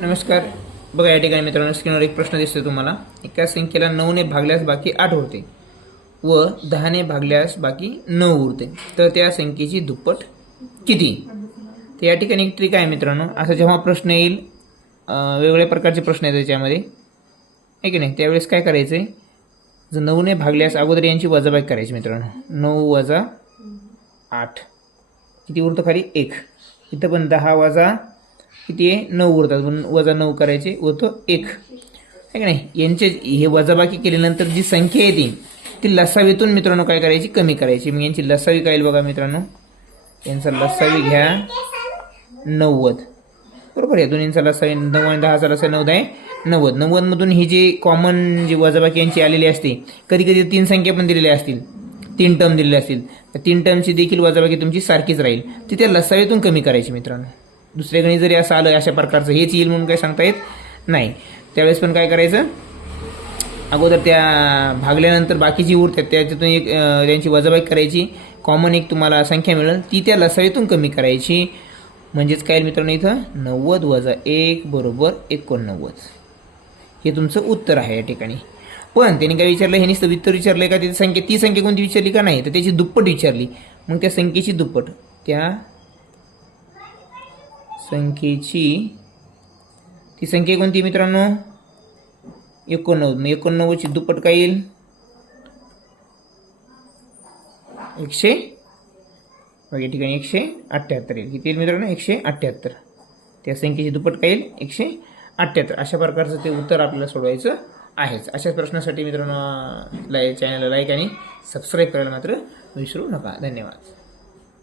नमस्कार. बघा या ठिकाणी मित्रांनो स्क्रीनवर एक प्रश्न दिसतो तुम्हाला. एका संख्येला 9 ने भागल्यास बाकी 8 उरते व 10 ने भागल्यास बाकी 9 उरते, तर त्या संख्येची दुप्पट किती? तर या ठिकाणी एक ट्रिक आहे मित्रांनो. असं जेव्हा प्रश्न येईल, वेगवेगळ्या प्रकारचे प्रश्न येतात त्याच्यामध्ये, आहे की नाही, त्यावेळेस काय करायचं आहे, जर 9 ने भागल्यास अगोदर यांची वजाबाकी करायची मित्रांनो. 9 वजा 8 किती उरतं खाली? 1. इथं पण 10 वजा किती आहे? 9 उरतात, पण वजा 9 करायचे, उरतं 1, आहे की नाही. यांचे हे वजाबाकी केल्यानंतर जी संख्या येते ती लसावीतून मित्रांनो काय करायची? कमी करायची. मग यांची लसावी काय येईल बघा मित्रांनो. यांचा लसावी घ्या 90, बरोबर आहे. दोन्हींचा लसावी 9 आणि 10चा लसावी 9 आहे 90. 90 मधून ही जी कॉमन जी वजाबाकी यांची आलेली असते, कधी कधी 3 संख्या पण दिलेल्या असतील, 3 टर्म दिलेले असतील, तर 3 टर्मची देखील वजाबाकी तुमची सारखीच राहील. ती त्या लसावीतून कमी करायची मित्रांनो. दुसऱ्या गणित जरी असं आलं अशा प्रकारचं हेच येईल म्हणून काय सांगता येत नाही. त्यावेळेस पण काय करायचं, अगोदर त्या भागल्यानंतर बाकी जी उरतात त्याच्यातून एक त्यांची वजाबाकी करायची, कॉमन एक तुम्हाला संख्या मिळेल ती त्या लसावीतून कमी करायची. म्हणजेच काय मित्रांनो, इथं 90 वजा 1 बरोबर 89. हे तुमचं उत्तर आहे या ठिकाणी. पण त्यांनी काय विचारलं, हे नुसतं उत्तर विचारलंय का, त्याची संख्या, ती संख्या कोणती विचारली का? नाही, तर त्याची दुप्पट विचारली. मग त्या संख्येची दुप्पट, त्या संख्येची ती संख्या कोणती मित्रांनो? 89. मग 89 ची दुप्पट काय येईल? 100. बघा या ठिकाणी 178 येईल. किती येईल मित्रांनो? 178. त्या संख्येची दुप्पट काय येईल? 178. अशा प्रकारचं ते उत्तर आपल्याला सोडवायचं आहेच. अशाच प्रश्नासाठी मित्रांनो चॅनलला लाईक आणि सबस्क्राईब करायला मात्र विसरू नका. धन्यवाद.